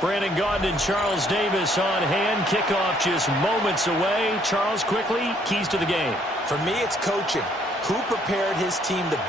Brandon Gaudin and Charles Davis on hand. Kickoff just moments away. Charles, quickly, keys to the game. For me, it's coaching. Who prepared his team to...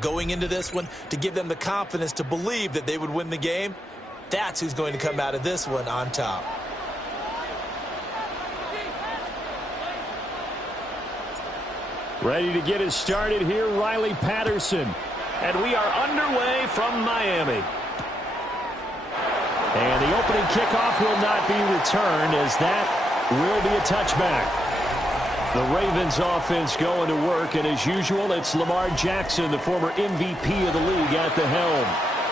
going into this one to give them the confidence to believe that they would win the game. That's who's going to come out of this one on top. Ready to get it started here, Riley Patterson. And we are underway from Miami. And the opening kickoff will not be returned, as that will be a touchback. The Ravens offense going to work, and as usual, it's Lamar Jackson, the former MVP of the league, at the helm.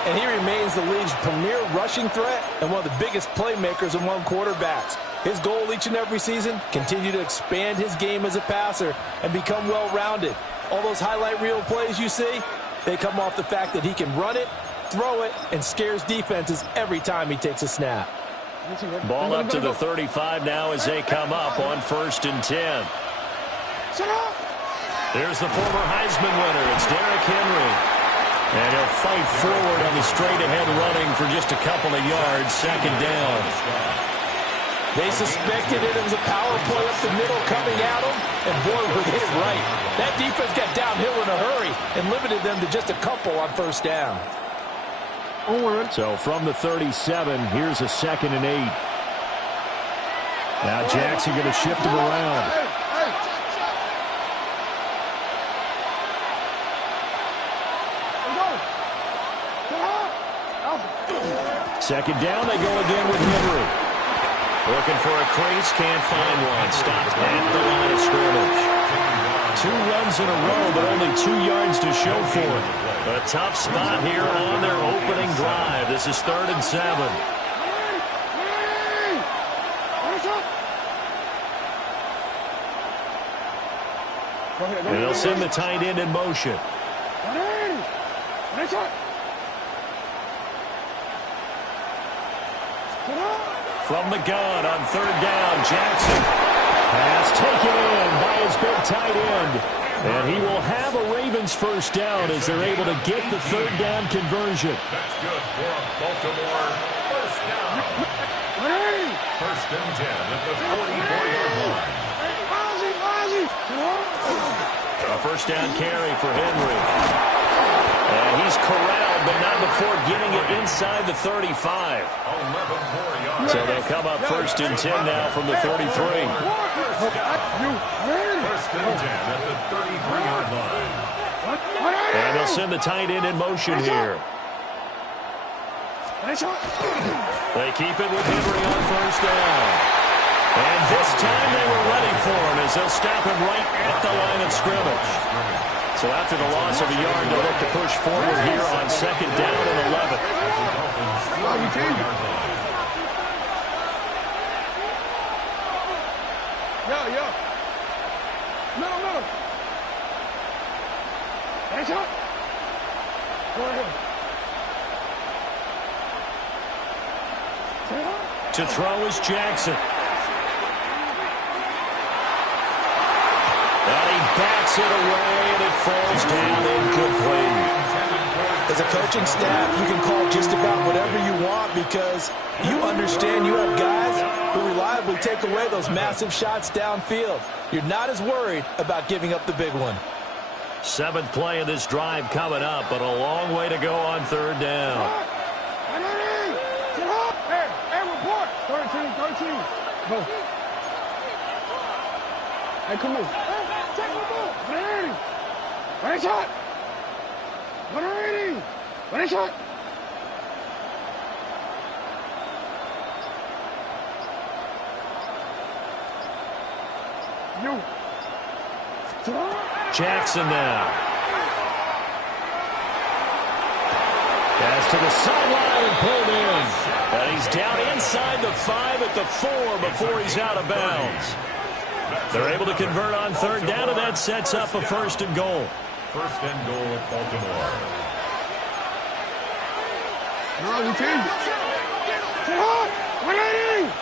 And he remains the league's premier rushing threat and one of the biggest playmakers among quarterbacks. His goal each and every season, continue to expand his game as a passer and become well-rounded. All those highlight reel plays you see, they come off the fact that he can run it, throw it, and scares defenses every time he takes a snap. Ball up to the 35 now as they come up on 1st and 10. There's the former Heisman winner. It's Derrick Henry. And he'll fight forward on the straight-ahead running for just a couple of yards. 2nd down. They suspected it was a power play up the middle coming at them, and boy, were they right. That defense got downhill in a hurry and limited them to just a couple on 1st down. So from the 37, here's a 2nd and 8. Now Jackson going to shift him around. 2nd down, they go again with Henry. Looking for a crease, can't find one. Stopped at the line of scrimmage. 2 runs in a row, but only 2 yards to show for it. A tough spot here on their opening drive. This is 3rd and 7. And they'll send the tight end in motion. From the gun on 3rd down, Jackson. Pass taken in by his big tight end. And he will have a Ravens 1st down as they're able to get the 3rd down conversion. That's good for a Baltimore 1st down. and 10 at the 44-yard line. A first down carry for Henry. And he's corralled, but not before getting it inside the 35. 11 more yards. So they'll come up first and 10 now from the 33. First and 10 at the 33-yard line. And they'll send the tight end in motion here. They keep it with Henry on first down. And this time they were ready for him as they'll stop him right at the line of scrimmage. So after the loss of a yard, they'll look to push forward here on second down and 11. To throw is Jackson. And he bats it away, and it falls down incomplete. As a coaching staff, you can call just about whatever you want because you understand you have guys who reliably take away those massive shots downfield. You're not as worried about giving up the big one. Seventh play of this drive coming up, but a long way to go on third down. Hey, come on. One shot. One shot. Jackson now. Pass to the sideline and pulled in. And he's down inside the 5 at the 4 before he's out of bounds. They're able to convert on third down, and that sets up a first and goal. First and goal at Baltimore. No, you change it. 180.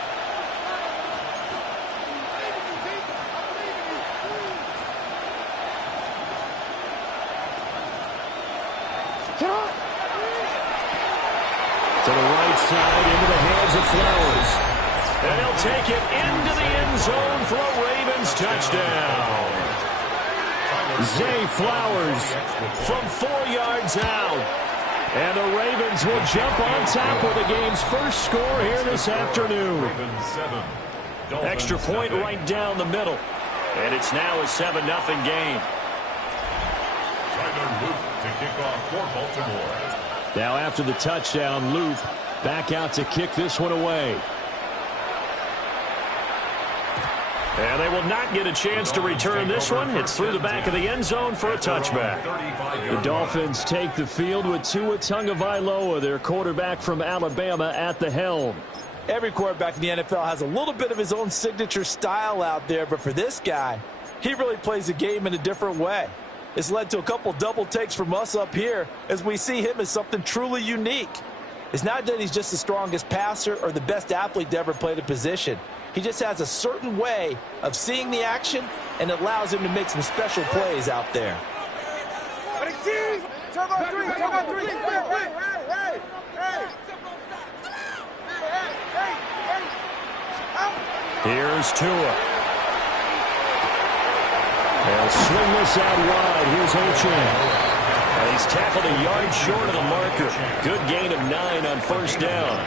To the right side, into the hands of Flowers. And he'll take it into the end zone for a Ravens touchdown. Zay Flowers from 4 yards out. And the Ravens will jump on top with the game's first score here this afternoon. Ravens 7. Extra point right down the middle. And it's now a 7-0 game. Tyler Luke to kick off for Baltimore. Now after the touchdown, Loop back out to kick this one away. And they will not get a chance to return this one. It's through the back of the end zone for a touchback. The Dolphins take the field with Tua Tagovailoa, their quarterback from Alabama, at the helm. Every quarterback in the NFL has a little bit of his own signature style out there, but for this guy, he really plays the game in a different way. It's led to a couple double takes from us up here as we see him as something truly unique. It's not that he's just the strongest passer or the best athlete to ever play the position. He just has a certain way of seeing the action, and it allows him to make some special plays out there. Here's Tua. They'll swing this out wide. Here's Ochan. And he's tackled a yard short of the marker. Good gain of 9 on first down.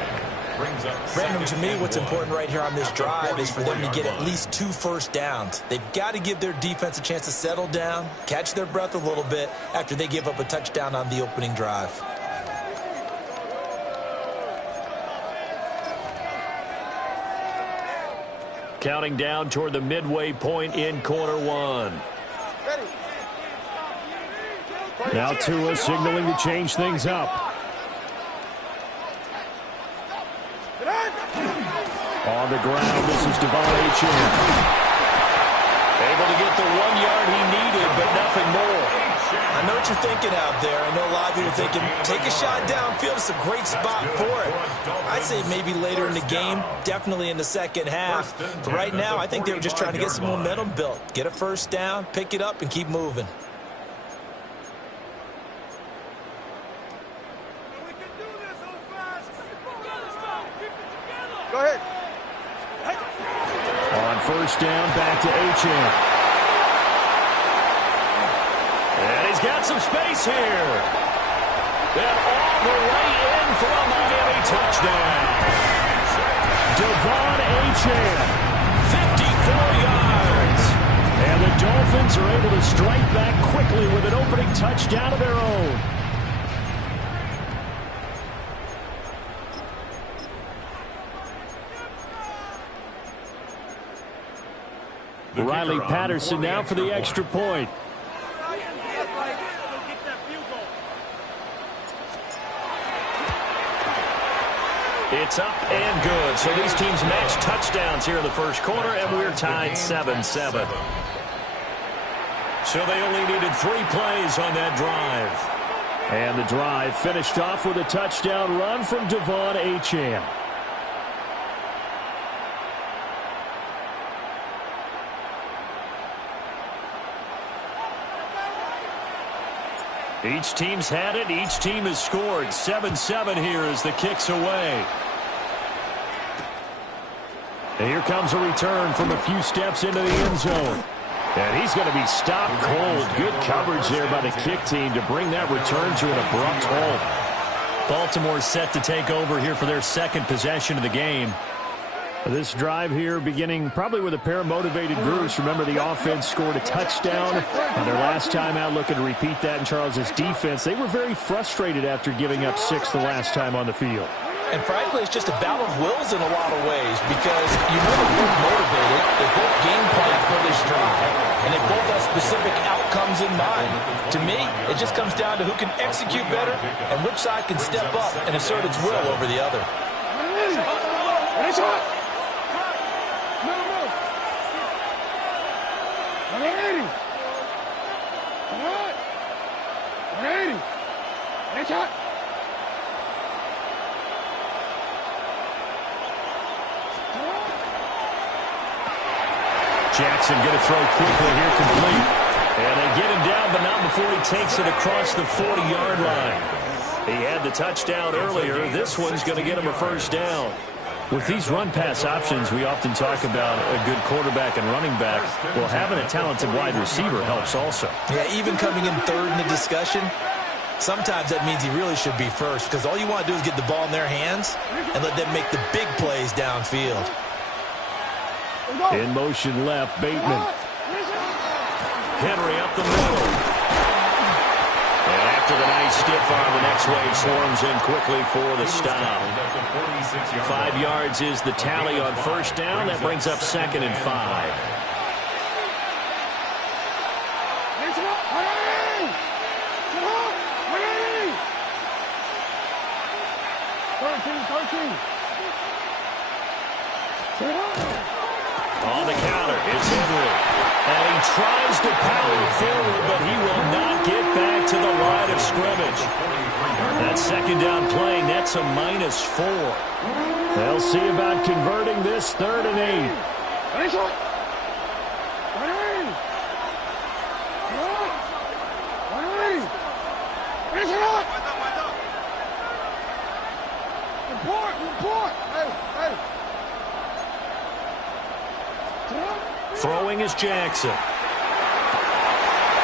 Brandon, to me, what's important right here on this drive is for them to get at least 2 first downs. They've got to give their defense a chance to settle down, catch their breath a little bit after they give up a touchdown on the opening drive. Counting down toward the midway point in quarter one. Now Tua signaling to change things up. On the ground, this is Devon Achane. Able to get the 1 yard he needed, but nothing more. I know what you're thinking out there. I know a lot of you are thinking, take a shot downfield. It's a great spot for it. I'd say maybe later in the game, definitely in the second half. But right now, I think they were just trying to get some momentum built. Get a first down, pick it up, and keep moving. Go ahead. first down, back to Achane. And he's got some space here. And all the way in for a Miami touchdown. Devon Achane, 54 yards. And the Dolphins are able to strike back quickly with an opening touchdown of their own. Riley Patterson now for the extra point. It's up and good. So these teams match touchdowns here in the first quarter, and we're tied 7-7. So they only needed 3 plays on that drive. And the drive finished off with a touchdown run from Devon Achane. Each team's had it. Each team has scored. 7-7 here as the kick's away. And here comes a return from a few steps into the end zone. And he's going to be stopped cold. Good coverage there by the kick team to bring that return to an abrupt halt. Baltimore set to take over here for their second possession of the game. This drive here beginning probably with a pair of motivated groups. Remember, the offense scored a touchdown on their last time out, looking to repeat that in Charles's defense. They were very frustrated after giving up 6 the last time on the field. And frankly, it's just a battle of wills in a lot of ways because you know they're both motivated. They both game plan for this drive. And they both have specific outcomes in mind. To me, it just comes down to who can execute better and which side can step up and assert its will over the other. Jackson going to throw quickly here, complete. And they get him down, but not before he takes it across the 40-yard line. He had the touchdown earlier. This one's going to get him a first down. With these run-pass options, we often talk about a good quarterback and running back. Well, having a talented wide receiver helps also. Yeah, even coming in third in the discussion, sometimes that means he really should be first because all you want to do is get the ball in their hands and let them make the big plays downfield. In motion left, Bateman. Henry up the middle. And after the nice stiff arm, the next wave swarms in quickly for the stop. 5 yards is the tally on first down. That brings up 2nd and 5. On the counter, it's Henry. And he tries to power forward, but he will not get back to the line of scrimmage. That second down play, that's a -4. They'll see about converting this 3rd and 8. Throwing is Jackson.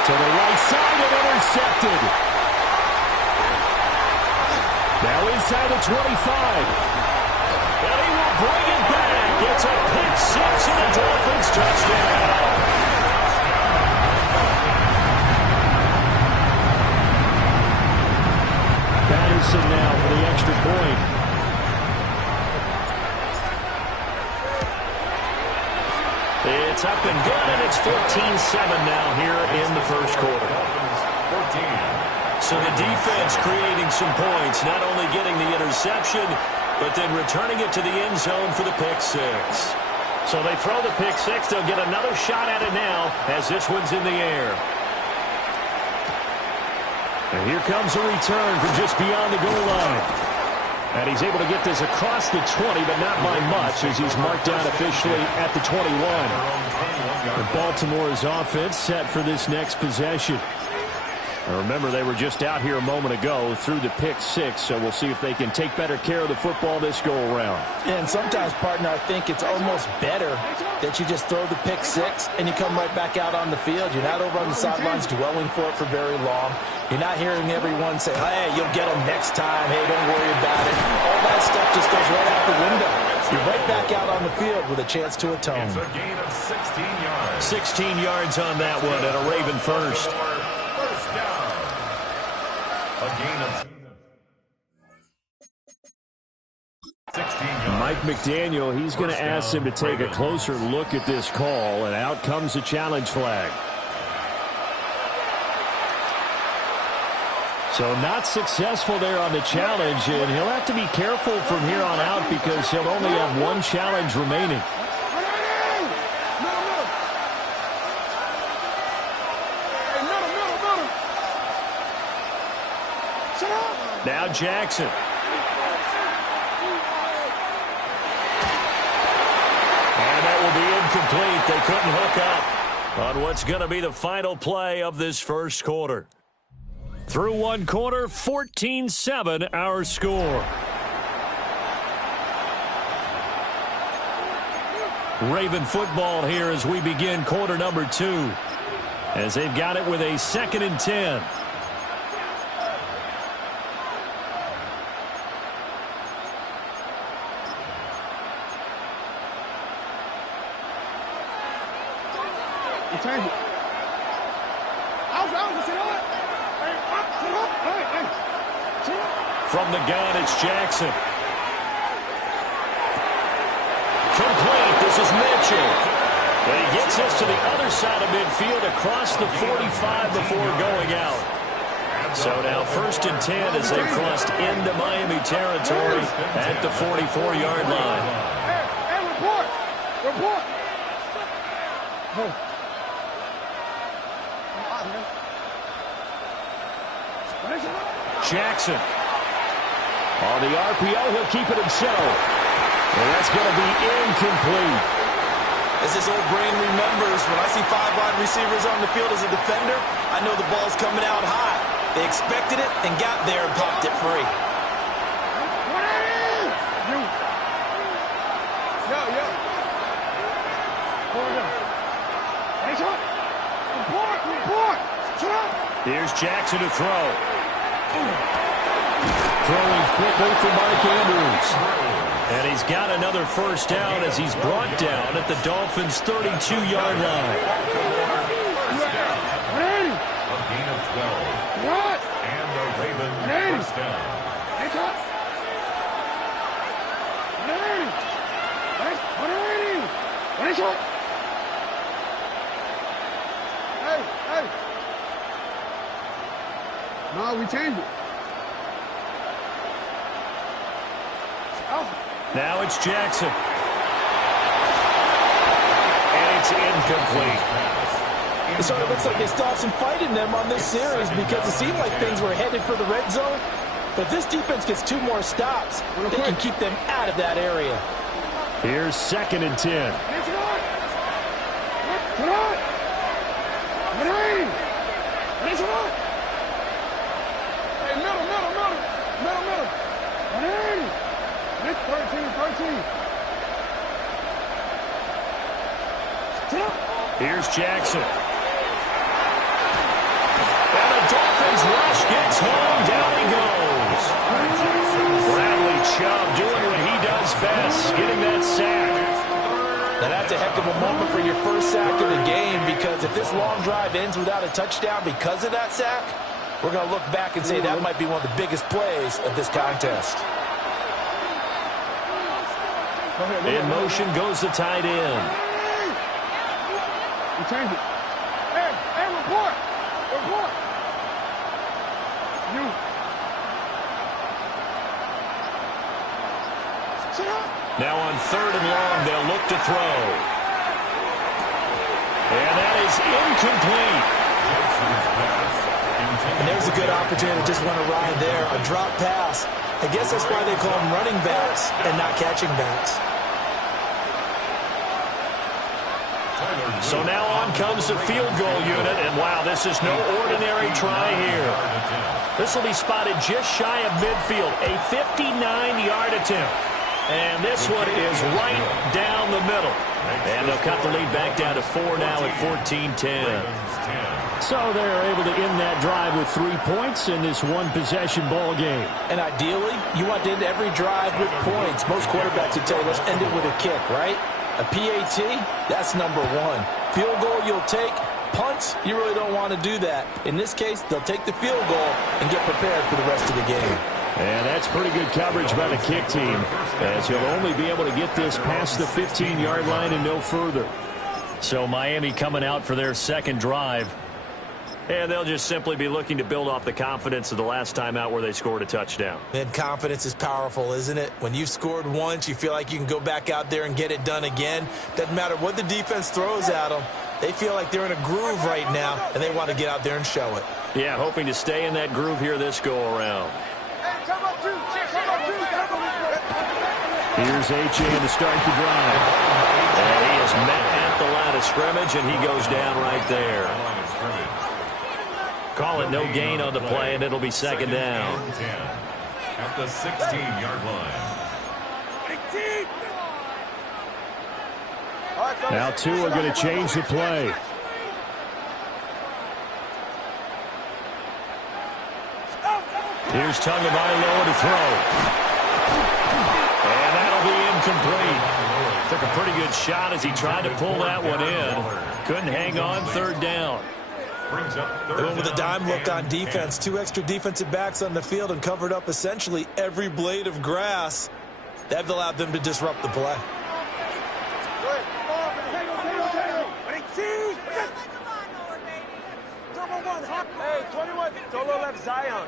To the right side and intercepted. Now inside the 25. And he will bring it back. It's a pick 6 and the Dolphins touchdown. Patterson now for the extra point. It's up and good, and it's 14-7 now here in the first quarter. So the defense creating some points, not only getting the interception, but then returning it to the end zone for the pick 6. So they throw the pick 6. They'll get another shot at it now as this one's in the air. And here comes a return from just beyond the goal line. And he's able to get this across the 20, but not by much, as he's marked down officially at the 21. The Baltimore's offense set for this next possession. Remember, they were just out here a moment ago through the pick six, so we'll see if they can take better care of the football this go-around. And sometimes, partner, I think it's almost better that you just throw the pick six and you come right back out on the field. You're not over on the sidelines dwelling for it for very long. You're not hearing everyone say, hey, you'll get them next time. Hey, don't worry about it. All that stuff just goes right out the window. You're right back out on the field with a chance to atone. It's a gain of 16 yards. 16 yards on that one and a Raven first. First down. A gain of 16 yards. Mike McDaniel, he's going to ask him to take a closer look at this call, and out comes the challenge flag. So not successful there on the challenge, and he'll have to be careful from here on out because he'll only have one challenge remaining. Now Jackson. And that will be incomplete. They couldn't hook up on what's going to be the final play of this first quarter. Through one quarter, 14-7 our score. Raven football here as we begin quarter number 2. As they've got it with a 2nd and 10. From the gun, it's Jackson. Complete. This is Mitchell. And he gets us to the other side of midfield across the 45 before going out. So now 1st and 10 as they crossed into Miami territory at the 44-yard line. Hey, report! Report! Jackson. On the RPO, he'll keep it himself. And that's going to be incomplete. As this old brain remembers, when I see 5 wide receivers on the field as a defender, I know the ball's coming out high. They expected it and got there and popped it free. Here's Jackson to throw. Throwing quickly for Mark Andrews. And he's got another first down as he's brought down at the Dolphins' 32-yard line. A gain of 12. And the Ravens first down. No, we changed it. Now it's Jackson. And it's incomplete. It sort of looks like they stopped some fight in them on this series because it seemed like things were headed for the red zone. But if this defense gets 2 more stops, they can keep them out of that area. Here's 2nd and 10. Here's Jackson. And the Dolphins rush gets home. Down he goes. Bradley Chubb doing what he does best, getting that sack. Now that's a heck of a moment for your first sack of the game because if this long drive ends without a touchdown because of that sack, we're going to look back and say that might be one of the biggest plays of this contest. In motion goes the tight end. We changed it. Hey, report! Report! You. Now on 3rd and long, they'll look to throw. And that is incomplete. And there's a good opportunity to just want to ride there. A drop pass. I guess that's why they call them running backs and not catching backs. So now on comes the field goal unit, and wow, this is no ordinary try here. This will be spotted just shy of midfield, a 59-yard attempt. And this one is right down the middle. And they'll cut the lead back down to 4 now at 14-10. So they're able to end that drive with 3 points in this one-possession ball game. And ideally, you want to end every drive with points. Most quarterbacks would tell you, let's end it with a kick, right? A PAT, that's number one. Field goal you'll take. Punts, you really don't want to do that. In this case, they'll take the field goal and get prepared for the rest of the game. And that's pretty good coverage by the kick team, as he'll only be able to get this past the 15-yard line and no further. So Miami coming out for their second drive. And they'll just simply be looking to build off the confidence of the last time out where they scored a touchdown. And confidence is powerful, isn't it? When you've scored once, you feel like you can go back out there and get it done again. Doesn't matter what the defense throws at them. They feel like they're in a groove right now, and they want to get out there and show it. Yeah, hoping to stay in that groove here this go-around. Here's Achane to start the drive. And he is met at the line of scrimmage, and he goes down right there. Call it no gain on the play, and it'll be second down. At the 16-yard line. Now two are going to change the play. Here's Tagovailoa to throw. And that'll be incomplete. Took a pretty good shot as he tried to pull that one in. Couldn't hang on, third down. They went with a dime look on defense. 2 extra defensive backs on the field and covered up essentially every blade of grass. That allowed them to disrupt the play. Hey, 21, solo left Zion.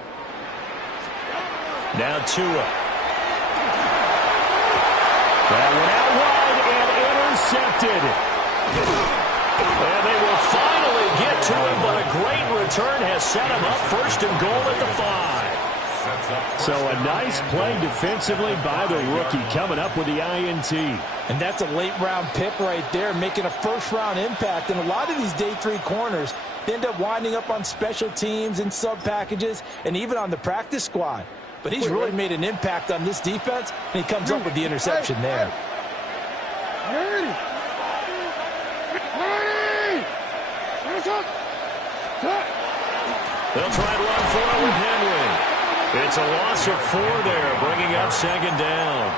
Now Tua. That went out wide and intercepted. And they will finally get to him, but a great return has set him up first and goal at the 5. So a nice play defensively by the rookie, coming up with the INT. And that's a late-round pick right there, making a first-round impact. And a lot of these day 3 corners, they end up winding up on special teams and sub-packages and even on the practice squad. But he's really made an impact on this defense, and he comes up with the interception there. They'll try to run for it with Henry. It's a loss of 4 there, bringing up second down.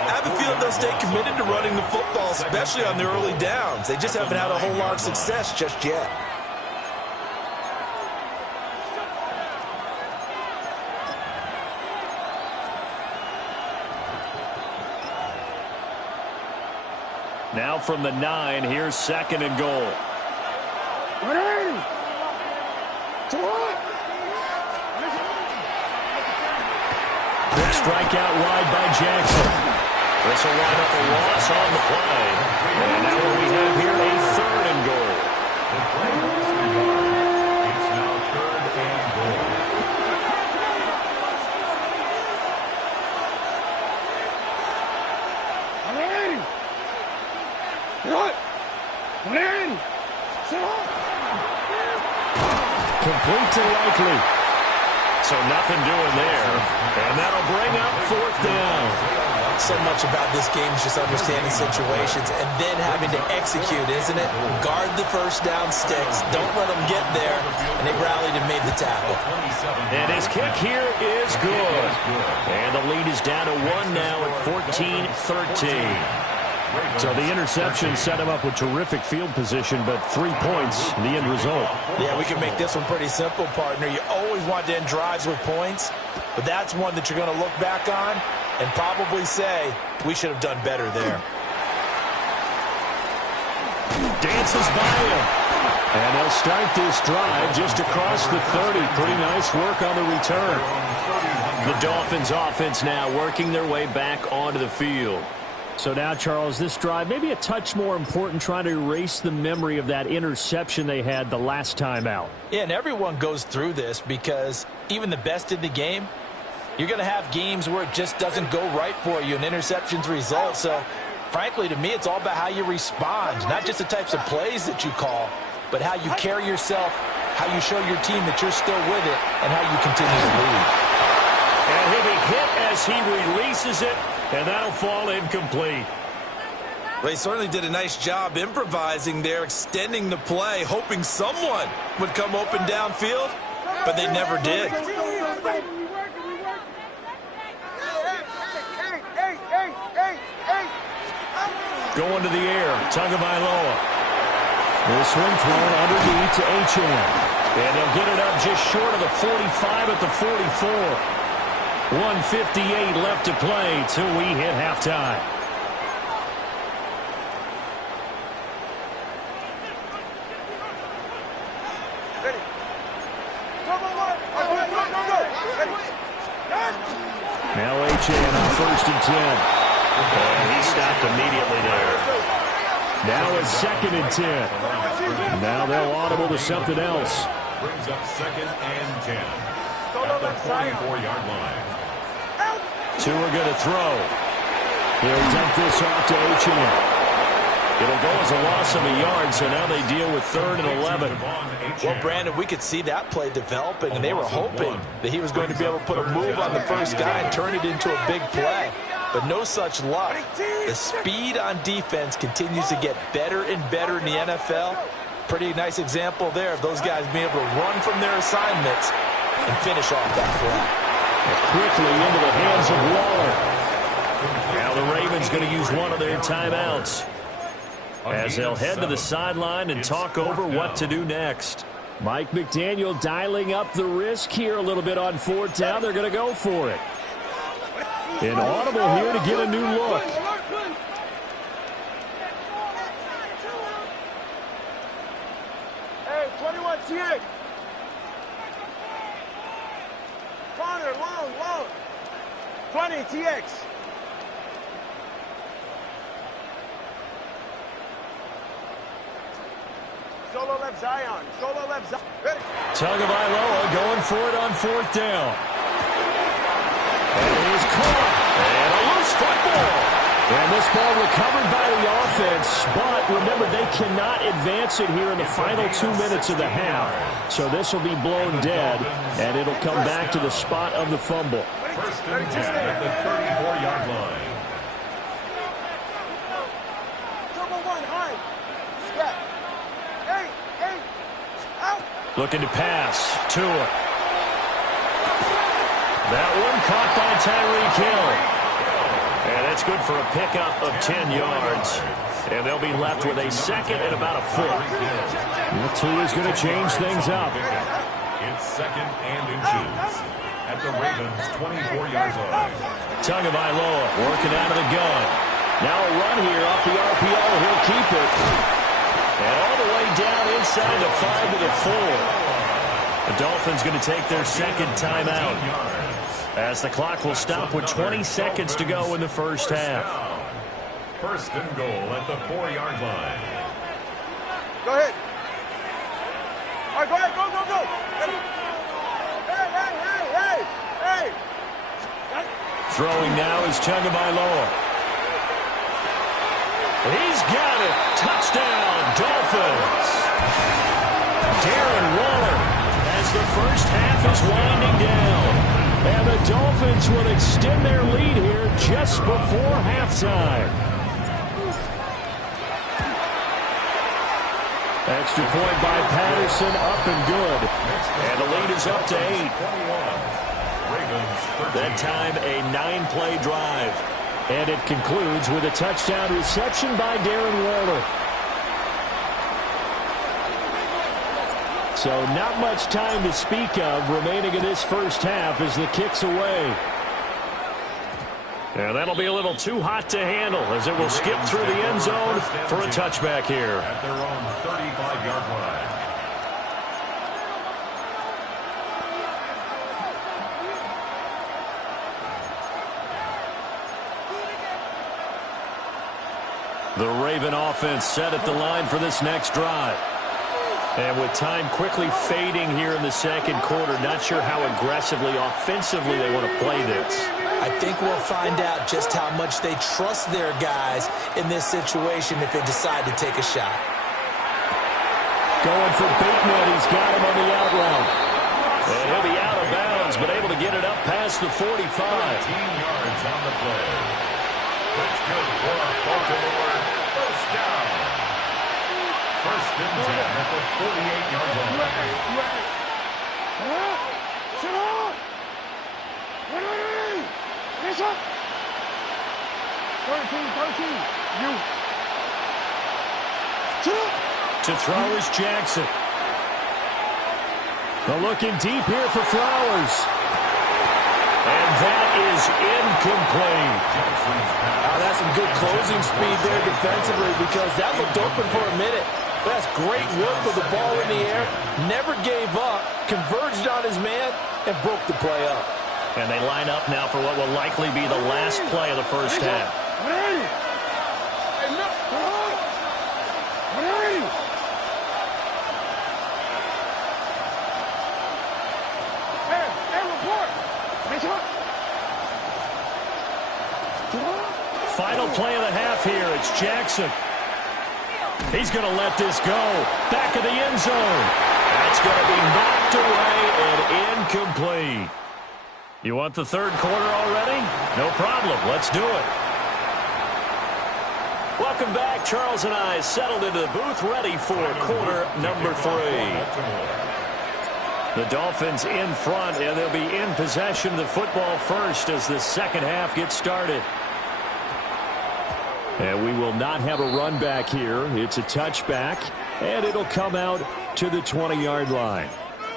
I have a feeling they'll stay committed to running the football, especially on the early downs. They just haven't had a whole lot of success just yet. Now from the 9, here's second and goal. Big strikeout wide by Jackson. This will wind up a loss on the play. And now what we have here, a third and goal. It's now third and goal. Complete to Likely. So nothing doing there. And that'll bring up 4th down. So much about this game is just understanding situations and then having to execute, isn't it? Guard the first down sticks. Don't let them get there. And they rallied and made the tackle. And his kick here is good. And the lead is down to 1 now at 14-13. So the interception set him up with terrific field position, but 3 points, the end result. Yeah, we can make this one pretty simple, partner. You always want to end drives with points, but that's one that you're going to look back on and probably say, we should have done better there. Dances by him. And they'll start this drive just across the 30. Pretty nice work on the return. The Dolphins offense now working their way back onto the field. So now, Charles, this drive maybe a touch more important, trying to erase the memory of that interception they had the last time out. Yeah, and everyone goes through this because even the best in the game, you're going to have games where it just doesn't go right for you and interceptions result. So frankly, to me, it's all about how you respond, not just the types of plays that you call, but how you carry yourself, how you show your team that you're still with it, and how you continue to lead. And he'll be hit as he releases it, and that'll fall incomplete. They certainly did a nice job improvising there, extending the play, hoping someone would come open downfield, but they never did. Going to the air, Tagovailoa. This one thrown underneath to H.M. And they'll get it up just short of the 45 at the 44. 1:58 left to play till we hit halftime. Now H.M. on 1st and 10. And he stopped immediately there. Now it's 2nd and 10. Now they'll audible to something else. Brings up 2nd and 10 at the 44-yard line. Two are going to throw. He'll dump this off to H.M. It'll go as a loss of a yard, so now they deal with 3rd and 11. Well, Brandon, we could see that play developing, and they were hoping that he was going to be able to put a move on the first guy and turn it into a big play. But no such luck. The speed on defense continues to get better and better in the NFL. Pretty nice example there of those guys being able to run from their assignments and finish off that play. Quickly into the hands of Waller. Now the Ravens going to use one of their timeouts, as they'll head to the sideline and talk over what to do next. Mike McDaniel dialing up the risk here a little bit on 4th down. They're going to go for it. An audible here to get a new look. Hey, 21 TX. Corner, long. 20 TX. Solo left Zion. Solo left Zion. Ready. Tagovailoa going for it on 4th down. And he's caught. And a loose football. And this ball recovered by the offense. But remember, they cannot advance it here in the final 2 minutes of the half. So this will be blown dead, and it'll come back to the spot of the fumble. 1st and 10 at the 34-yard line. Double one, high. Step. Hey, out. Looking to pass. Tua. That one caught by Tyreek Hill. And that's good for a pickup of 10 yards. And they'll be left with a 2nd and about a foot. Tua's going to change things up. It's 2nd and inches at the Ravens' 24-yard line. Tagovailoa working out of the gun. Now a run here off the RPO. He'll keep it. And all the way down inside the 5 to the 4. The Dolphins going to take their 2nd timeout, as the clock will stop with 20 seconds to go in the first half. 1st and goal at the 4-yard line. Go ahead. All right, go ahead. Go. Hey. Throwing now is Tagovailoa. He's got it. Touchdown, Dolphins. Darren Waller, as the first half is winding down. And the Dolphins will extend their lead here just before halftime. Extra point by Patterson, up and good. And the lead is up to 8. That time a 9-play drive. And it concludes with a touchdown reception by Darren Waller. So not much time to speak of remaining in this first half as the kick's away. And that'll be a little too hot to handle as it will skip through the end zone for a touchback here. At their own 35-yard line. The Raven offense set at the line for this next drive. And with time quickly fading here in the second quarter, not sure how aggressively, offensively they want to play this. I think we'll find out just how much they trust their guys in this situation if they decide to take a shot. Going for Bateman. He's got him on the out route. And he'll be out of bounds, but able to get it up past the 45. 13 yards on the play. That's good for Baltimore. First down. First and 10 at the 48-yard line. To throw is Jackson. They're looking deep here for Flowers. And that is incomplete. That's some good closing speed there defensively because that looked open for a minute. That's great work with the ball in the air. Never gave up, converged on his man, and broke the play up. And they line up now for what will likely be the last play of the first half. Final play of the half here. It's Jackson. He's going to let this go. Back of the end zone. That's going to be knocked away and incomplete. You want the third quarter already? No problem. Let's do it. Welcome back. Charles and I settled into the booth ready for quarter number 3. The Dolphins in front, and they'll be in possession of the football first as the second half gets started. And we will not have a run back here. It's a touchback, and it'll come out to the 20-yard line.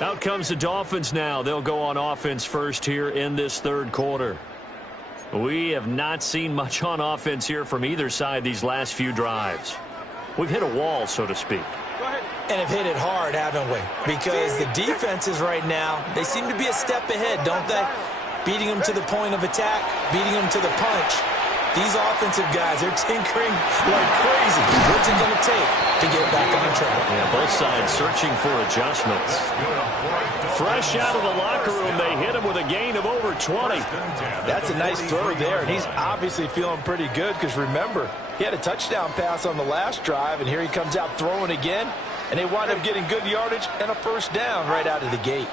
Out comes the Dolphins now. They'll go on offense first here in this third quarter. We have not seen much on offense here from either side these last few drives. We've hit a wall, so to speak. And have hit it hard, haven't we? Because the defenses right now, they seem to be a step ahead, don't they? Beating them to the point of attack, beating them to the punch. These offensive guys, they're tinkering like crazy. What's it going to take to get back on track? Yeah, both sides searching for adjustments. Fresh out of the locker room, they hit him with a gain of over 20. That's a nice throw there, and he's obviously feeling pretty good because, remember, he had a touchdown pass on the last drive, and here he comes out throwing again, and they wind up getting good yardage and a first down right out of the gate.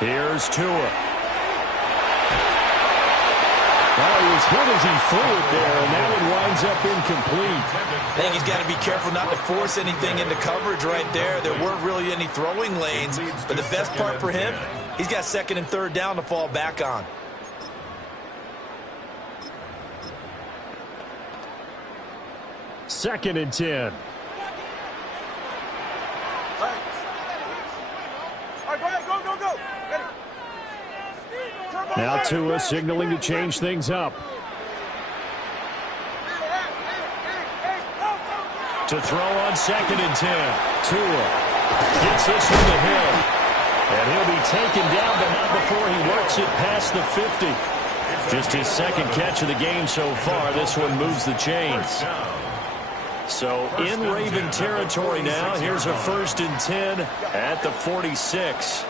Here's Tua. Well, he was hit as he threw it there, and that one winds up incomplete. I think he's got to be careful not to force anything into coverage right there. There weren't really any throwing lanes, but the best part for him, he's got second and third down to fall back on. Second and 10. Now Tua signaling to change things up. To throw on second and 10. Tua gets this one to him. And he'll be taken down, but not before he works it past the 50. Just his second catch of the game so far. This one moves the chains. So in Raven territory now. Here's a first and 10 at the 46.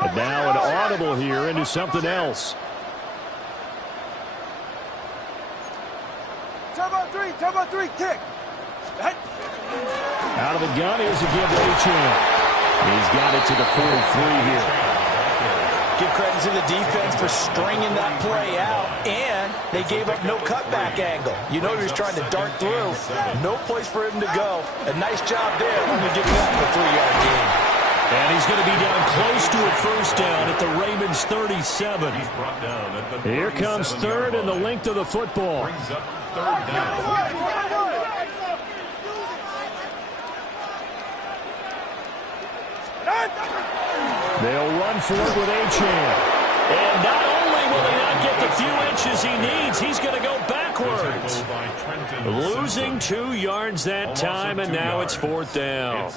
And now an audible here into something else. Turbo 3, kick. Out of the gun, here's a give to Achane. He's got it to the 43 here. Give credit to the defense for stringing that play out, and they gave up no cutback angle. You know he was trying to dart through. No place for him to go. A nice job there, only giving up a 3-yard gain. And he's going to be down close to a first down at the Ravens 37. Here comes third and the length of the football. Brings up third down. They'll run for it with Achane. And not only will he not get the few inches he needs, he's going to go backwards backwards. Losing 2 yards that time, and now it's 4th down.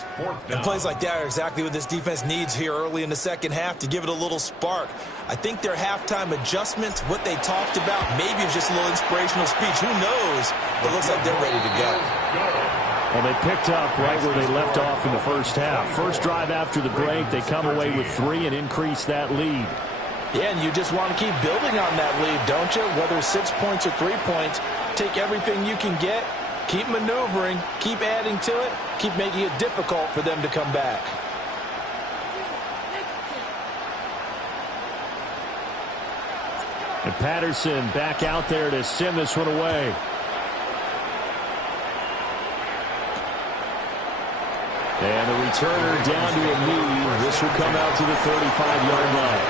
And plays like that are exactly what this defense needs here early in the second half to give it a little spark. I think their halftime adjustments, what they talked about, maybe it's just a little inspirational speech. Who knows? But it looks like they're ready to go. Well, they picked up right where they left off in the first half. First drive after the break, they come away with 3 and increase that lead. Yeah, and you just want to keep building on that lead, don't you? Whether it's 6 points or 3 points, take everything you can get, keep maneuvering, keep adding to it, keep making it difficult for them to come back. And Patterson back out there to send this one away. And the returner down to a knee. This will come out to the 35-yard line.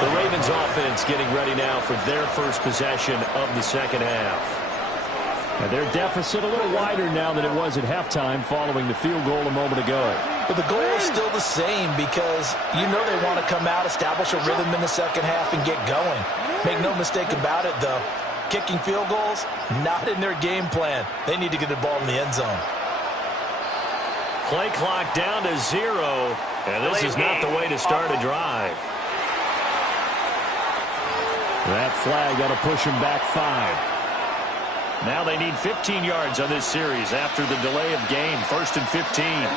The Ravens offense getting ready now for their first possession of the second half. And their deficit a little wider now than it was at halftime following the field goal a moment ago. But the goal is still the same because you know they want to come out, establish a rhythm in the second half, and get going. Make no mistake about it, though. Kicking field goals, not in their game plan. They need to get the ball in the end zone. Play clock down to 0, and this is not the way to start a drive. That flag got to push him back 5. Now they need 15 yards on this series after the delay of game. 1st and 15.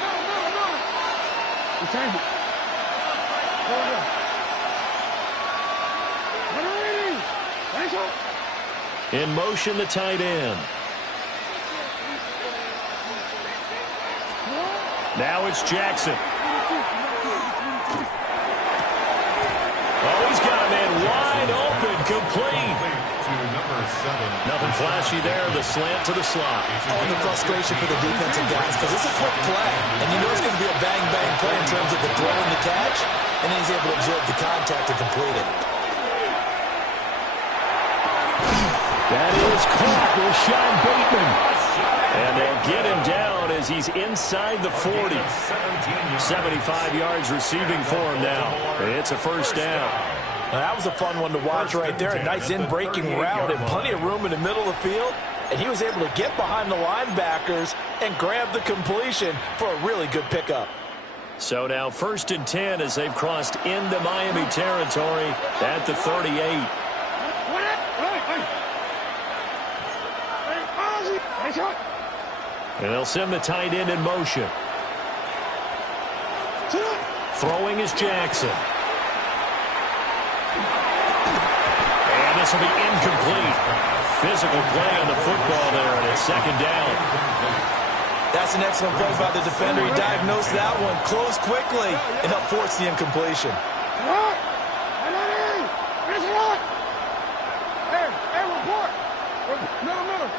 In motion, the tight end. Now it's Jackson. Oh, he's got a man wide open, complete. Nothing flashy there, the slant to the slot. Oh, and the frustration for the defensive guys because it's a quick play. And you know it's going to be a bang-bang play in terms of the throw and the catch. And then he's able to absorb the contact and complete it. That is caught with Sean Bateman. And they'll get him down as he's inside the 40. 75 yards receiving for him now. It's a first down. Now, that was a fun one to watch right there. A nice in-breaking route and plenty of room in the middle of the field. And he was able to get behind the linebackers and grab the completion for a really good pickup. So now 1st and 10 as they've crossed into Miami territory at the 38. And they'll send the tight end in motion. Throwing is Jackson. And this will be incomplete. Physical play on the football there, and it's 2nd down. That's an excellent play by the defender. He diagnosed that one, closed quickly, and helped force the incompletion. Hey, report. Middle.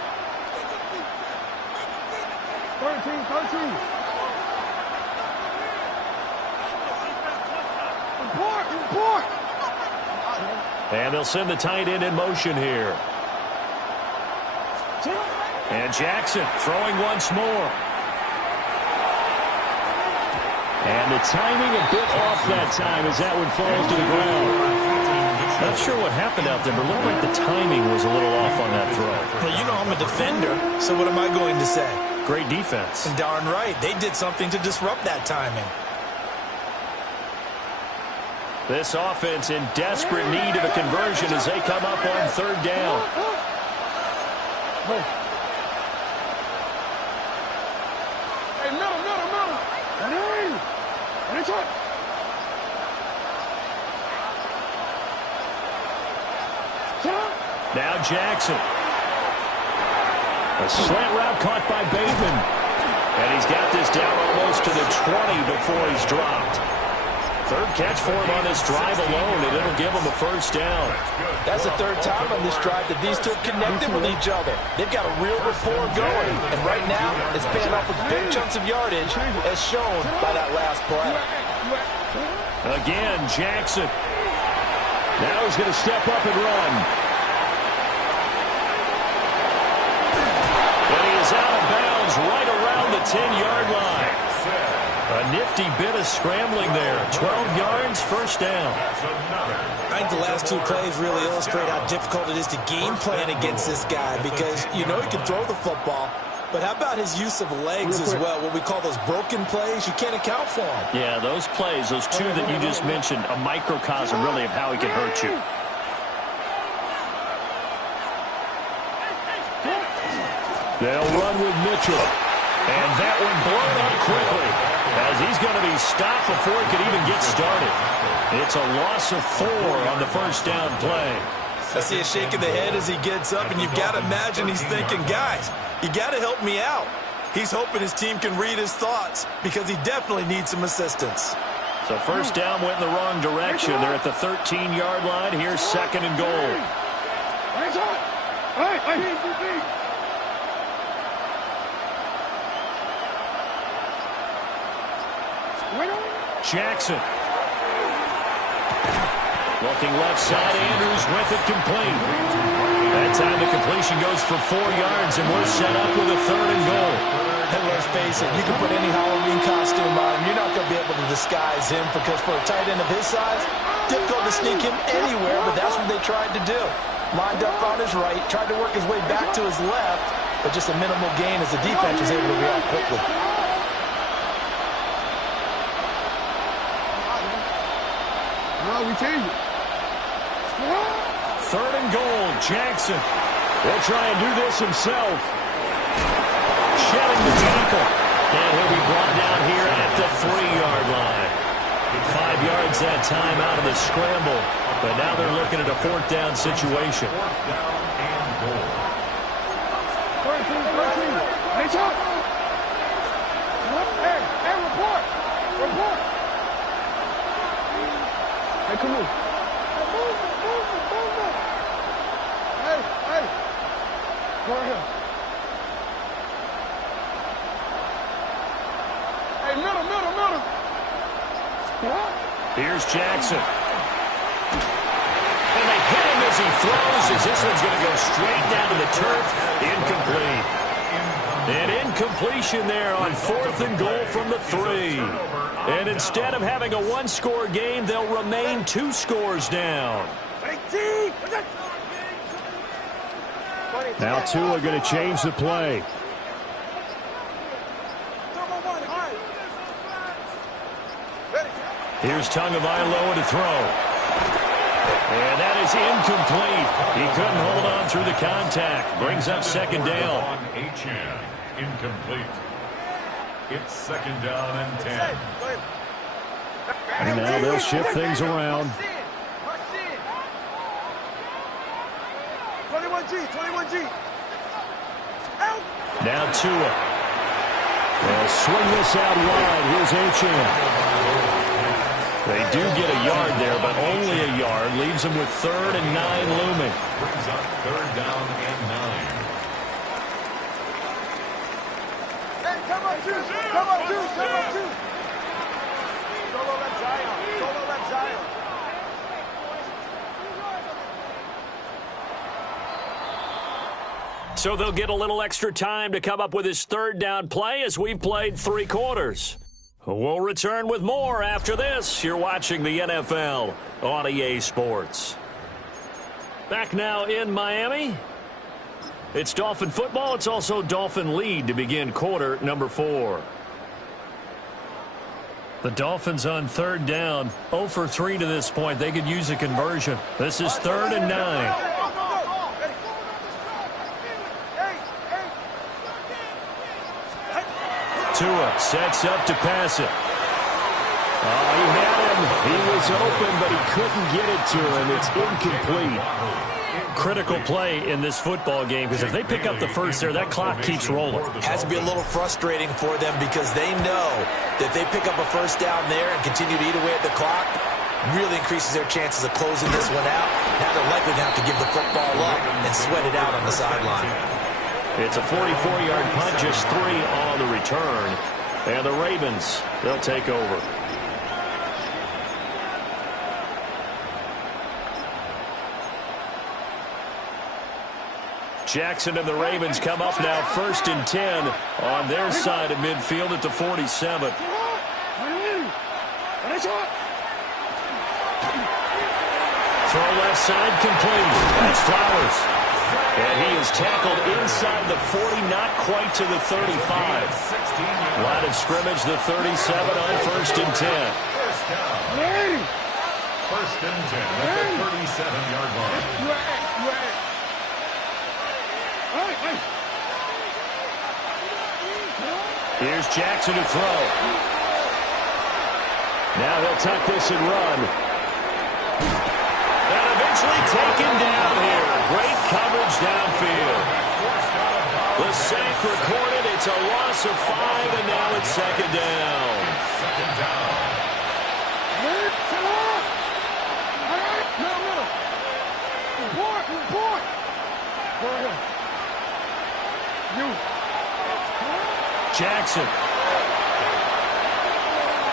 13. Report. And they'll send the tight end in motion here. And Jackson throwing once more. And the timing a bit off that time as that one falls to the ground. Not sure what happened out there, but it looked like the timing was a little off on that throw. Well, you know I'm a defender, so what am I going to say? Great defense. And darn right, they did something to disrupt that timing. This offense in desperate need of a conversion as they come up on 3rd down. Hey, middle. Now Jackson. A slant route caught by Bateman. And he's got this down almost to the 20 before he's dropped. 3rd catch for him on this drive alone, and it'll give him a first down. That's the 3rd time on this drive that these two have connected with each other. They've got a real rapport going, and right now it's paying off with big chunks of yardage, as shown by that last play. Again, Jackson. Now he's going to step up and run. And he is out of bounds right around the 10-yard line. A nifty bit of scrambling there. 12 yards, first down. I think the last two plays really illustrate how difficult it is to game plan against this guy because you know he can throw the football, but how about his use of legs as well? What we call those broken plays, you can't account for them. Yeah, those plays, those two that you just mentioned, a microcosm really of how he can hurt you. They'll run with Mitchell. And that one blown up quickly as he's going to be stopped before he could even get started. It's a loss of 4 on the first down play. I see a shake of the head as he gets up, and you've got to imagine he's thinking, guys, you got to help me out. He's hoping his team can read his thoughts because he definitely needs some assistance. So first down went in the wrong direction. They're at the 13-yard line. Here's second and goal. Jackson. Looking left side, Andrews with it complete. That time the completion goes for 4 yards, and we're set up with a third and goal. And let's face it, you can put any Halloween costume on him. You're not going to be able to disguise him because for a tight end of his size, difficult to sneak him anywhere, but that's what they tried to do. Lined up on his right, tried to work his way back to his left, but just a minimal gain as the defense was able to react quickly. We change it. Third and goal, Jackson. Will try and do this himself. Shedding the tackle. And he'll be brought down here at the 3-yard line. 5 yards that time out of the scramble. But now they're looking at a 4th down situation. 4th down and goal. 13. Nice up. Hey, report. Report. Hey, come on. Hey. Go ahead. Hey, middle. Here's Jackson. And they hit him as he throws, as this one's going to go straight down to the turf. Incomplete. An incompletion there on 4th and goal from the 3. And instead of having a 1-score game, they'll remain 2 scores down. Now Tua going to change the play. Here's Tagovailoa to throw. And that is incomplete. He couldn't hold on through the contact. Brings up second down. Incomplete. It's second down and 10. And now they'll shift things around. 21G. Now Tua. They'll swing this out wide. Here's Achane. They do get a yard there, but only a yard. Leaves them with 3rd and 9 looming. Brings up 3rd down and 9. Hey, come on, two. Solo left Zion. So they'll get a little extra time to come up with his 3rd down play as we've played 3 quarters. We'll return with more after this. You're watching the NFL on EA Sports. Back now in Miami. It's Dolphin football. It's also Dolphin lead to begin quarter number 4. The Dolphins on 3rd down. 0 for 3 to this point. They could use a conversion. This is 3rd and 9. Tua sets up to pass it. Oh, he had him. He was open, but he couldn't get it to him. It's incomplete. Critical play in this football game because if they pick up the first there, that clock keeps rolling. Has to be a little frustrating for them because they know that they pick up a first down there and continue to eat away at the clock, really increases their chances of closing this one out. Now they're likely to have to give the football up and sweat it out on the sideline. It's a 44-yard punt, just 3 on the return. And the Ravens, they'll take over. Jackson and the Ravens come up now 1st and 10 on their side of midfield at the 47. Throw left side complete. That's Flowers. And he is tackled inside the 40, not quite to the 35. Line of scrimmage, the 37 on 1st and 10. First down. First and 10 at the 37-yard line. Here's Jackson to throw. Now he'll tuck this and run. And eventually taken down here. Great coverage downfield. The sack recorded. It's a loss of 5, and now it's 2nd down. Second down. Jackson.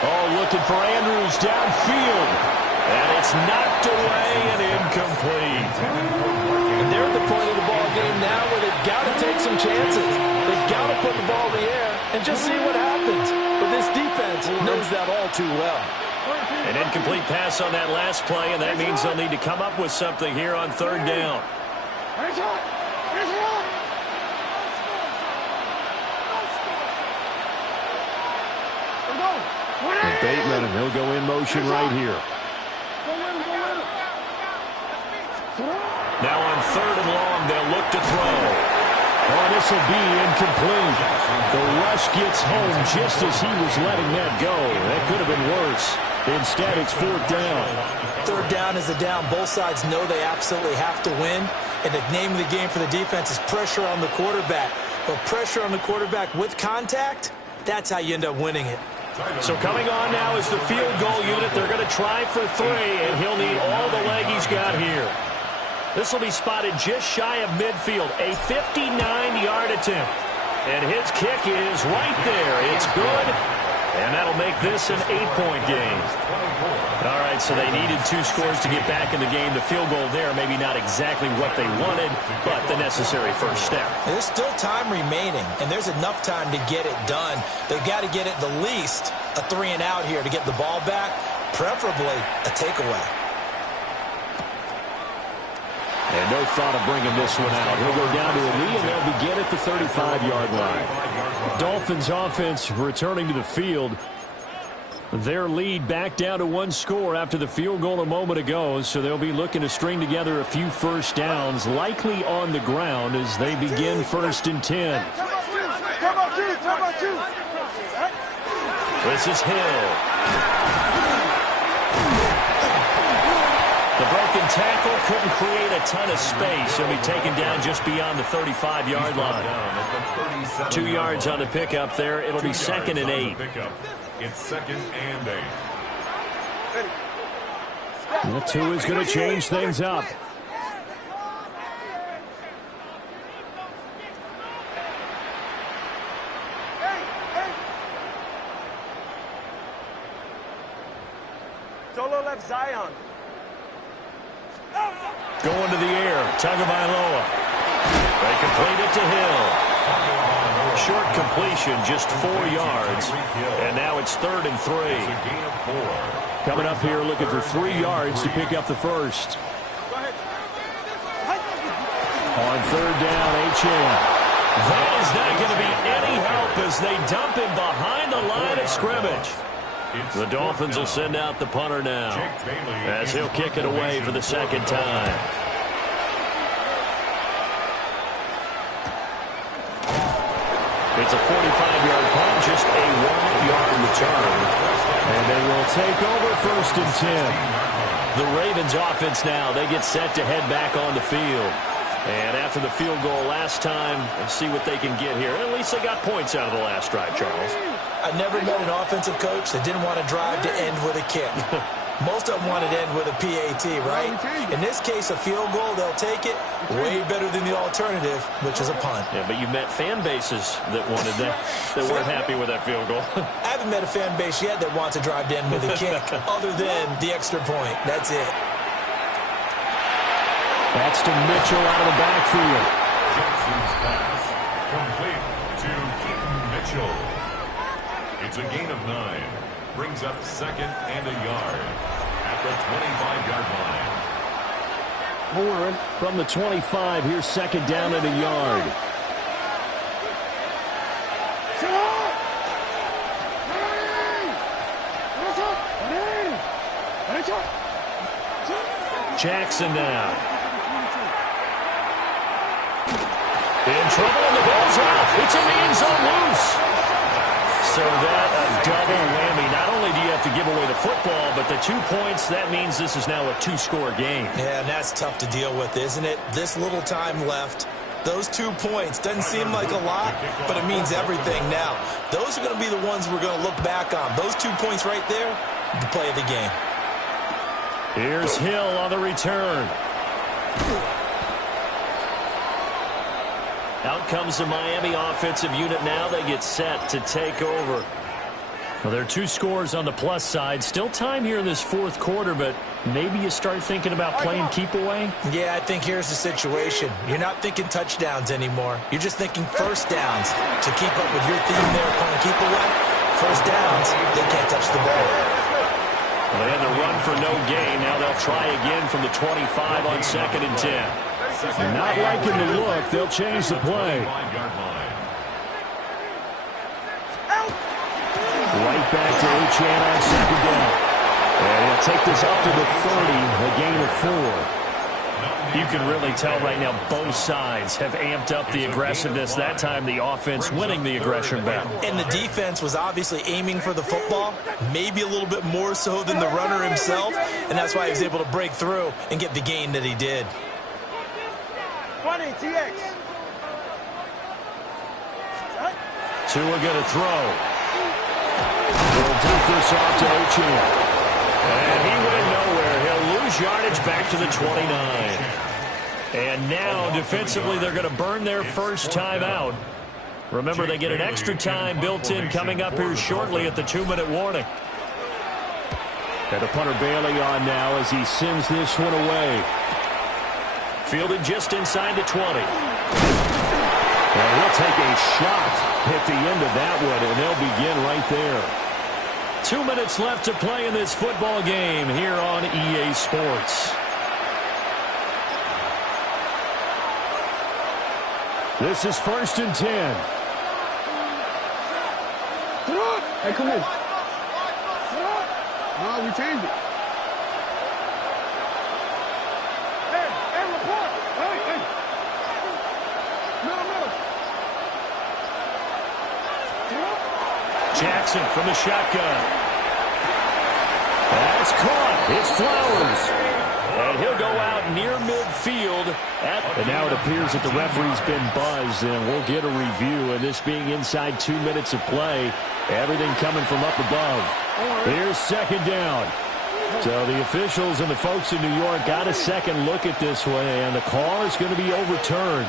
Oh, looking for Andrews downfield. And it's knocked away and incomplete. And they're at the point of the ball game now where they've got to take some chances. They've got to put the ball in the air and just see what happens. But this defense knows that all too well. An incomplete pass on that last play, and that means they'll need to come up with something here on 3rd down. And Bateman, and he'll go in motion right here. Now on 3rd and long, they'll look to throw. Oh, this will be incomplete. The rush gets home just as he was letting that go. That could have been worse. Instead, it's 4th down. 3rd down is the down. Both sides know they absolutely have to win. And the name of the game for the defense is pressure on the quarterback. But pressure on the quarterback with contact, that's how you end up winning it. So coming on now is the field goal unit. They're going to try for 3, and he'll need all the leg he's got here. This will be spotted just shy of midfield. A 59-yard attempt. And his kick is right there. It's good. And that'll make this an 8-point game. All right, so they needed 2 scores to get back in the game. The field goal there, maybe not exactly what they wanted, but the necessary first step. There's still time remaining, and there's enough time to get it done. They've got to get at the least a 3 and out here to get the ball back, preferably a takeaway. And no thought of bringing this one out. He'll go down to a knee, and they'll begin at the 35-yard line. Dolphins offense returning to the field. Their lead back down to 1 score after the field goal a moment ago, so they'll be looking to string together a few first downs, likely on the ground as they begin 1st and 10. This is Hill. The broken tackle couldn't create a ton of space. He'll be taken down just beyond the 35-yard line. 2 yards on the pickup there. It'll be 2nd and 8. It's 2nd and 8. The 2 is going to change things up. Solo left Zion. Going to the air. Tagovailoa. They complete it to Hill. Short completion, just 4 yards. And now it's 3rd and 3. Coming up here looking for 3 yards to pick up the first. On 3rd down, H.M. That is not going to be any help as they dump him behind the line of scrimmage. The Dolphins will send out the punter now as he'll kick it away for the 2nd time. It's a 45-yard punt, just a 1-yard return. And they will take over 1st and 10. The Ravens offense now, they get set to head back on the field. And after the field goal last time, let's see what they can get here. At least they got points out of the last drive, Charles. I never met an offensive coach that didn't want to drive to end with a kick. Most of them wanted to end with a PAT, right? In this case, a field goal, they'll take it. Way better than the alternative, which is a punt. Yeah, but you met fan bases that wanted that, that weren't happy with that field goal. I haven't met a fan base yet that wants to drive to end with a kick, other than the extra point. That's it. That's to Mitchell out of the backfield. Jackson's pass complete to Keaton Mitchell. It's a gain of 9. brings up 2nd and a yard at the 25-yard line. From the 25, here's 2nd down and a yard. Jackson now. In trouble, and the ball's out. It's in the end zone loose. So that a double whammy. Not only do you have to give away the football, but the 2 points, that means this is now a 2-score game. Yeah, and that's tough to deal with, isn't it? This little time left. Those 2 points doesn't seem like a lot, but it means everything now. Those are going to be the ones we're going to look back on. Those 2 points right there, the play of the game. Here's Hill on the return. Out comes the Miami offensive unit now. They get set to take over. Well, there are 2 scores on the plus side. Still time here in this 4th quarter, but maybe you start thinking about playing keep away? Yeah, I think here's the situation. You're not thinking touchdowns anymore. You're just thinking first downs. To keep up with your theme there, playing keep away, first downs, they can't touch the ball. Well, they had to run for no gain. Now they'll try again from the 25 on 2nd and 10. Not liking the look. They'll change the play. Right back to Achane on 2nd down. And he'll take this up to the 30, a gain of 4. You can really tell right now both sides have amped up the aggressiveness. That time the offense winning the aggression battle. And the defense was obviously aiming for the football, maybe a little bit more so than the runner himself, and that's why he was able to break through and get the gain that he did. 20, TX. Tua going to throw. He'll dump this off to Achane. And he went nowhere. He'll lose yardage back to the 29. And now, defensively, they're going to burn their first timeout. Remember, they get an extra time built in coming up here shortly at the 2-minute warning. And the punter Bailey on now as he sends this one away. Fielded just inside the 20. And he'll take a shot at the end of that one, and they'll begin right there. 2 minutes left to play in this football game here on EA Sports. This is 1st and 10. Hey, come in. No, we changed it. Hey, report. Hey. No. Jackson from the shotgun. That's caught. It's Flowers. And he'll go out near midfield. And now it appears that the referee's been buzzed, and we'll get a review. And this being inside 2 minutes of play, everything coming from up above. Here's 2nd down. So the officials and the folks in New York got a second look at this one, and the call is going to be overturned.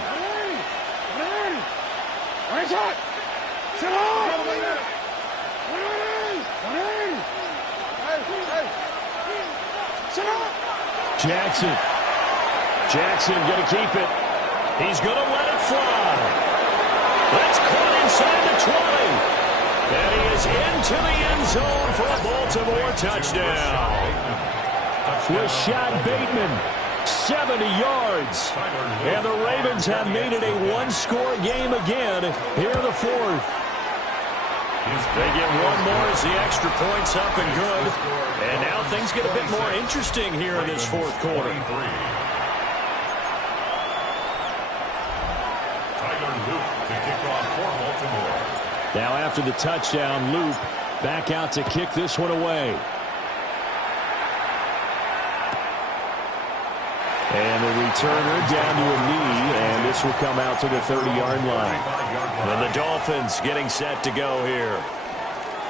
Jackson going to keep it. He's going to let it fly. That's caught inside the 20. And he is into the end zone for a Baltimore touchdown. Rashad Bateman, 70 yards. And the Ravens have made it a 1-score game again here in the 4th. They get one more as the extra point's up and good. And now things get a bit more interesting here in this 4th quarter. Now after the touchdown, Loop back out to kick this one away. And the returner down to a knee, and this will come out to the 30-yard line. And the Dolphins getting set to go here.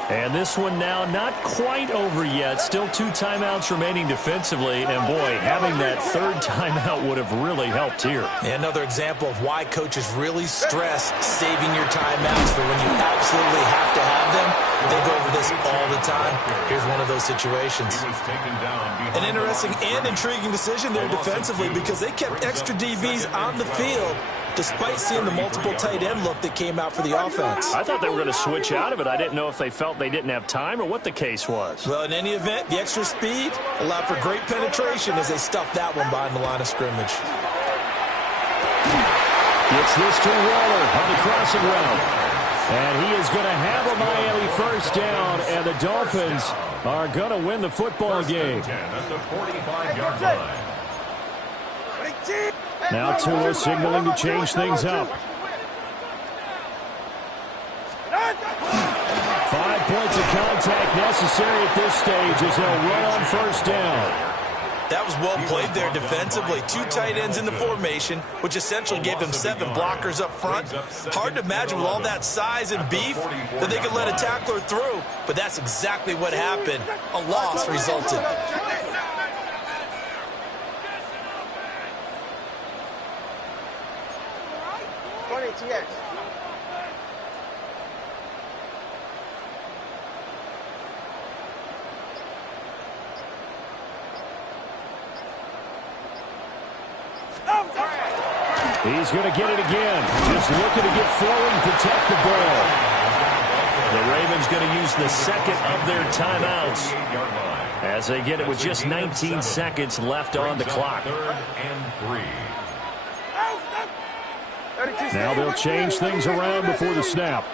And this one now not quite over yet. Still 2 timeouts remaining defensively. And, boy, having that 3rd timeout would have really helped here. Another example of why coaches really stress saving your timeouts for when you absolutely have to have them. They go over this all the time, here's one of those situations. An interesting and intriguing decision there defensively because they kept extra DBs on the field despite seeing the multiple tight end look that came out for the offense. I thought they were going to switch out of it. I didn't know if they felt they didn't have time or what the case was. Well, in any event, the extra speed allowed for great penetration as they stuffed that one behind the line of scrimmage. Gets this to Waller on the crossing route. And he is going to have a Miami first down, and the Dolphins are going to win the football game. Now Tua signaling to change things up. 5 points of contact necessary at this stage as they'll run on first down. That was well played there defensively. 2 tight ends in the formation, which essentially gave them 7 blockers up front. Hard to imagine with all that size and beef that they could let a tackler through, but that's exactly what happened. A loss resulted. He's going to get it again. Just looking to get forward and protect the ball. The Ravens going to use the second of their timeouts as they get it with just 19 seconds left on the clock. Now they'll change things around before the snap.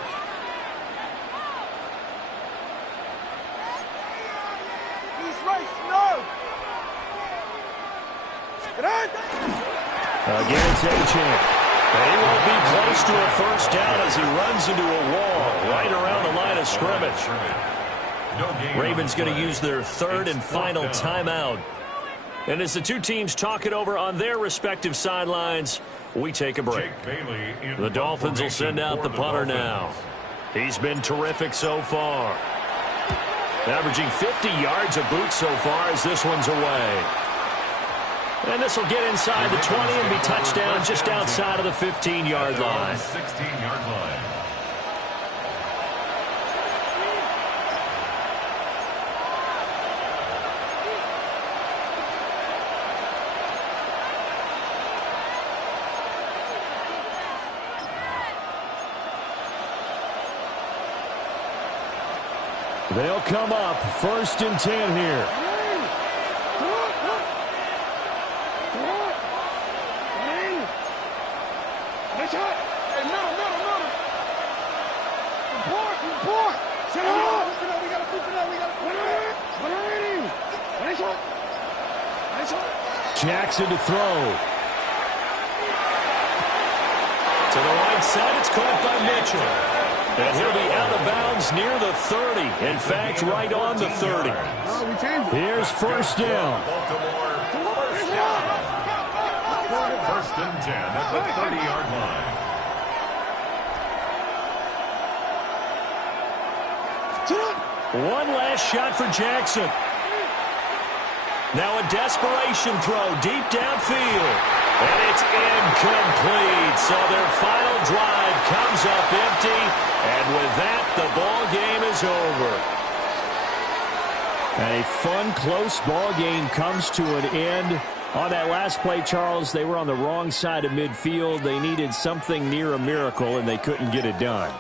Again, it's A-Chain. And he won't be close to a first down as he runs into a wall right around the line of scrimmage. Ravens going to use their third and final timeout. And as the two teams talk it over on their respective sidelines, we take a break. The Dolphins will send out the punter now. He's been terrific so far. Averaging 50 yards a boot so far as this one's away. And this will get inside the 20 and be touchdown just outside of the 15-yard line. 16-yard line. They'll come up 1st and 10 here. Jackson to throw. To the right side, it's caught by Mitchell. And he'll be out of bounds near the 30. In fact, right on the 30. Here's first down. First and 10 at the 30-yard line. One last shot for Jackson. Now a desperation throw deep downfield. And it's incomplete. So their final drive comes up empty. And with that, the ball game is over. And a fun, close ball game comes to an end. On that last play, Charles, they were on the wrong side of midfield. They needed something near a miracle, and they couldn't get it done.